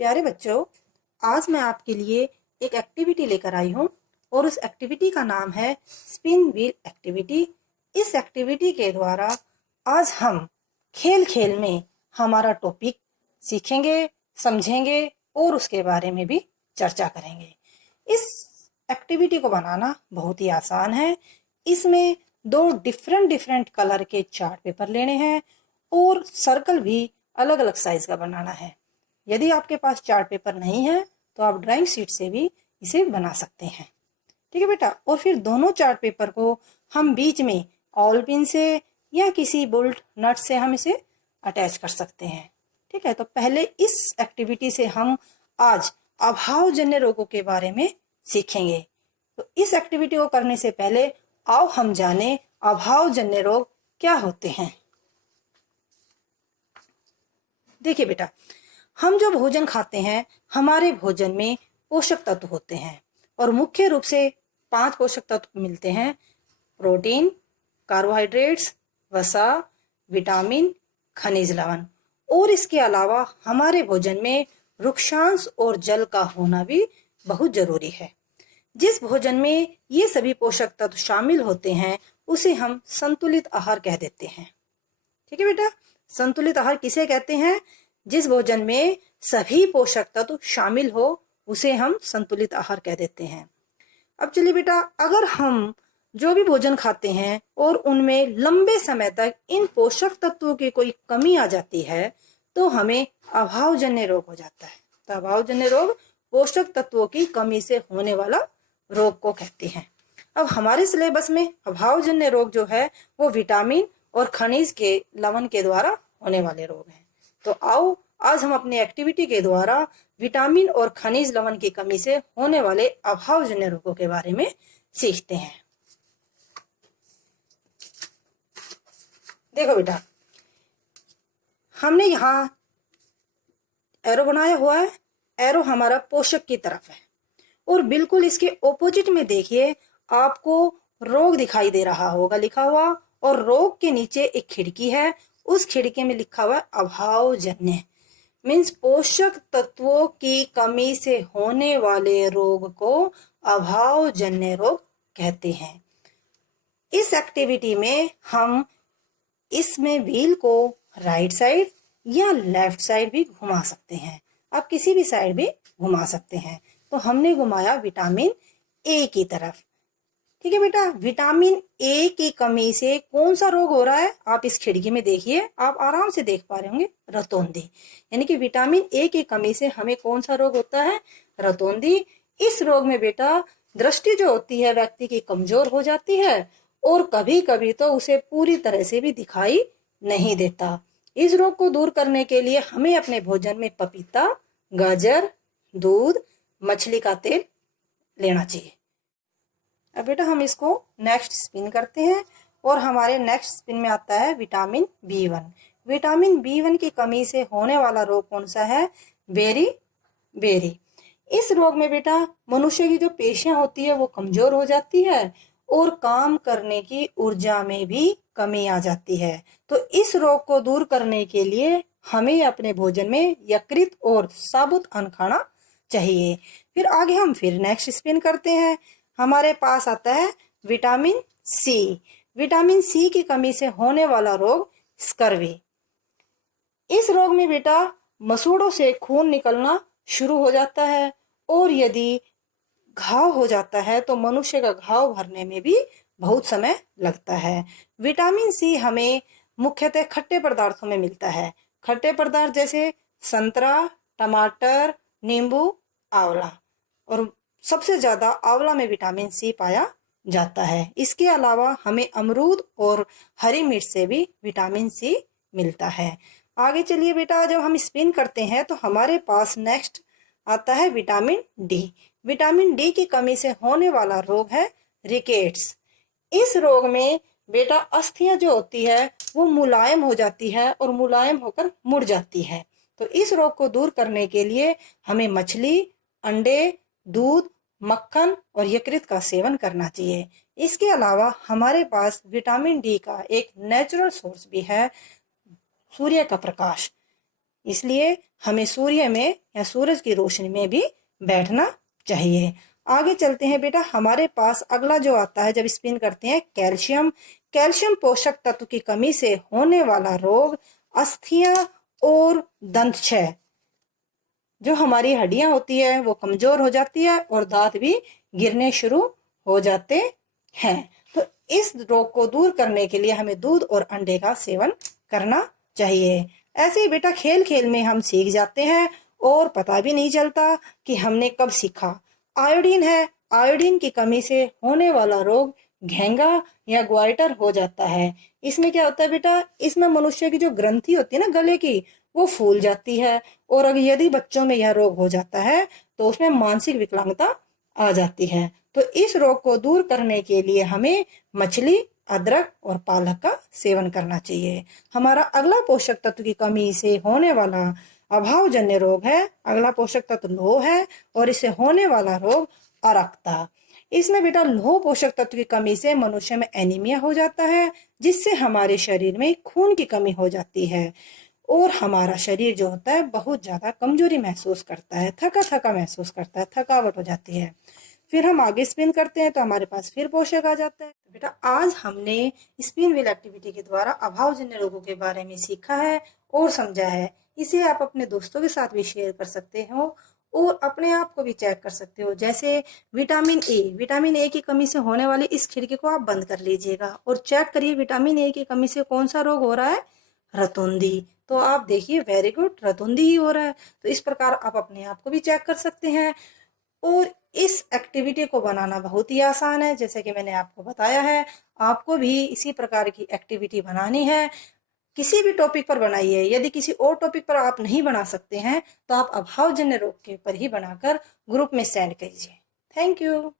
प्यारे बच्चों, आज मैं आपके लिए एक एक्टिविटी लेकर आई हूँ और उस एक्टिविटी का नाम है स्पिन व्हील एक्टिविटी। इस एक्टिविटी के द्वारा आज हम खेल खेल में हमारा टॉपिक सीखेंगे, समझेंगे और उसके बारे में भी चर्चा करेंगे। इस एक्टिविटी को बनाना बहुत ही आसान है। इसमें दो डिफरेंट कलर के चार्ट पेपर लेने हैं और सर्कल भी अलग अलग साइज का बनाना है। यदि आपके पास चार्ट पेपर नहीं है तो आप ड्राइंग शीट से भी इसे बना सकते हैं। ठीक है बेटा। और फिर दोनों चार्ट पेपर को हम बीच में ऑल पिन से या किसी बोल्ट नट से हम इसे अटैच कर सकते हैं। ठीक है। तो पहले इस एक्टिविटी से हम आज अभावजन्य रोगों के बारे में सीखेंगे। तो इस एक्टिविटी को करने से पहले आओ हम जाने अभावजन्य रोग क्या होते हैं। देखिए बेटा, हम जो भोजन खाते हैं हमारे भोजन में पोषक तत्व होते हैं और मुख्य रूप से 5 पोषक तत्व मिलते हैं: प्रोटीन, कार्बोहाइड्रेट्स, वसा, विटामिन, खनिज लवण। और इसके अलावा हमारे भोजन में वृक्षांश और जल का होना भी बहुत जरूरी है। जिस भोजन में ये सभी पोषक तत्व शामिल होते हैं उसे हम संतुलित आहार कह देते हैं। ठीक है बेटा। संतुलित आहार किसे कहते हैं? जिस भोजन में सभी पोषक तत्व शामिल हो उसे हम संतुलित आहार कह देते हैं। अब चलिए बेटा, अगर हम जो भी भोजन खाते हैं और उनमें लंबे समय तक इन पोषक तत्वों की कोई कमी आ जाती है तो हमें अभावजन्य रोग हो जाता है। तो अभावजन्य रोग पोषक तत्वों की कमी से होने वाला रोग को कहते हैं। अब हमारे सिलेबस में अभावजन्य रोग जो है वो विटामिन और खनिज के लवण के द्वारा होने वाले रोग हैं। तो आओ आज हम अपनी एक्टिविटी के द्वारा विटामिन और खनिज लवण की कमी से होने वाले अभावजन्य रोगों के बारे में सीखते हैं। देखो बेटा, हमने यहाँ एरो बनाया हुआ है। एरो हमारा पोषक की तरफ है और बिल्कुल इसके ऑपोजिट में देखिए आपको रोग दिखाई दे रहा होगा लिखा हुआ, और रोग के नीचे एक खिड़की है, उस खिड़की में लिखा हुआ है अभावजन्य। मीन्स पोषक तत्वों की कमी से होने वाले रोग को अभावजन्य रोग कहते हैं। इस एक्टिविटी में हम इसमें व्हील को राइट साइड या लेफ्ट साइड भी घुमा सकते हैं। आप किसी भी साइड भी घुमा सकते हैं। तो हमने घुमाया विटामिन ए की तरफ। ठीक है बेटा। विटामिन ए की कमी से कौन सा रोग हो रहा है आप इस खिड़की में देखिए, आप आराम से देख पा रहे होंगे, रतौंधी। यानी कि विटामिन ए की कमी से हमें कौन सा रोग होता है? रतौंधी। इस रोग में बेटा दृष्टि जो होती है व्यक्ति की कमजोर हो जाती है और कभी कभी तो उसे पूरी तरह से भी दिखाई नहीं देता। इस रोग को दूर करने के लिए हमें अपने भोजन में पपीता, गाजर, दूध, मछली का तेल लेना चाहिए। अब बेटा हम इसको नेक्स्ट स्पिन करते हैं और हमारे नेक्स्ट स्पिन में आता है विटामिन B1। विटामिन B1 की कमी से होने वाला रोग कौन सा है? बेरी। इस रोग में बेटा मनुष्य की जो पेशियां होती है वो कमजोर हो जाती है और काम करने की ऊर्जा में भी कमी आ जाती है। तो इस रोग को दूर करने के लिए हमें अपने भोजन में यकृत और साबुत अन्न खाना चाहिए। फिर आगे हम नेक्स्ट स्पिन करते हैं। हमारे पास आता है विटामिन सी। विटामिन सी की कमी से होने वाला रोग स्कर्वी। इस रोग में बेटा मसूड़ों से खून निकलना शुरू हो जाता है और यदि घाव हो जाता है तो मनुष्य का घाव भरने में भी बहुत समय लगता है। विटामिन सी हमें मुख्यतः खट्टे पदार्थों में मिलता है। खट्टे पदार्थ जैसे संतरा, टमाटर, नींबू, आंवला, और सबसे ज्यादा आंवला में विटामिन सी पाया जाता है। इसके अलावा हमें अमरूद और हरी मिर्च से भी विटामिन सी मिलता है। आगे चलिए बेटा, जब हम स्पिन करते हैं तो हमारे पास नेक्स्ट आता है विटामिन डी। विटामिन डी की कमी से होने वाला रोग है रिकेट्स। इस रोग में बेटा अस्थियां जो होती है वो मुलायम हो जाती है और मुलायम होकर मुड़ जाती है। तो इस रोग को दूर करने के लिए हमें मछली, अंडे, दूध, मक्खन और यकृत का सेवन करना चाहिए। इसके अलावा हमारे पास विटामिन डी का एक नेचुरल सोर्स भी है, सूर्य का प्रकाश। इसलिए हमें सूर्य में या सूरज की रोशनी में भी बैठना चाहिए। आगे चलते हैं बेटा, हमारे पास अगला जो आता है जब स्पिन करते हैं, कैल्शियम। कैल्शियम पोषक तत्व की कमी से होने वाला रोग अस्थियां और दंत क्षय, जो हमारी हड्डियां होती है वो कमजोर हो जाती है और दांत भी गिरने शुरू हो जाते हैं। तो इस रोग को दूर करने के लिए हमें दूध और अंडे का सेवन करना चाहिए। ऐसे ही बेटा खेल खेल में हम सीख जाते हैं और पता भी नहीं चलता कि हमने कब सीखा। आयोडीन है, आयोडीन की कमी से होने वाला रोग घेंगा या ग्वाइटर हो जाता है। इसमें क्या होता है बेटा, इसमें मनुष्य की जो ग्रंथि होती है ना गले की, वो फूल जाती है और अगर यदि बच्चों में यह रोग हो जाता है तो उसमें मानसिक विकलांगता आ जाती है। तो इस रोग को दूर करने के लिए हमें मछली, अदरक और पालक का सेवन करना चाहिए। हमारा अगला पोषक तत्व की कमी से होने वाला अभावजन्य रोग है, अगला पोषक तत्व लौह है और इससे होने वाला रोग अरक्तता। इसमें बेटा लौह पोषक तत्व की कमी से मनुष्य में एनीमिया हो जाता है, जिससे हमारे शरीर में खून की कमी हो जाती है और हमारा शरीर जो होता है बहुत ज्यादा कमजोरी महसूस करता है, थका थका महसूस करता है, थकावट हो जाती है। फिर हम आगे स्पिन करते हैं तो हमारे पास फिर पोषक आ जाता है। बेटा आज हमने स्पिन व्हील एक्टिविटी के द्वारा अभावजन्य रोगों के बारे में सीखा है और समझा है। इसे आप अपने दोस्तों के साथ भी शेयर कर सकते हो और अपने आप को भी चेक कर सकते हो। जैसे विटामिन ए की कमी से होने वाली इस खिड़की को आप बंद कर लीजिएगा और चेक करिए विटामिन ए की कमी से कौन सा रोग हो रहा है, रतौंधी। तो आप देखिए वेरी गुड, रतौंधी ही हो रहा है। तो इस प्रकार आप अपने आप को भी चेक कर सकते हैं और इस एक्टिविटी को बनाना बहुत ही आसान है, जैसे कि मैंने आपको बताया है। आपको भी इसी प्रकार की एक्टिविटी बनानी है, किसी भी टॉपिक पर बनाइए। यदि किसी और टॉपिक पर आप नहीं बना सकते हैं तो आप अभावजन्य रोग के पर ही बनाकर ग्रुप में सेंड कीजिए। Thank you.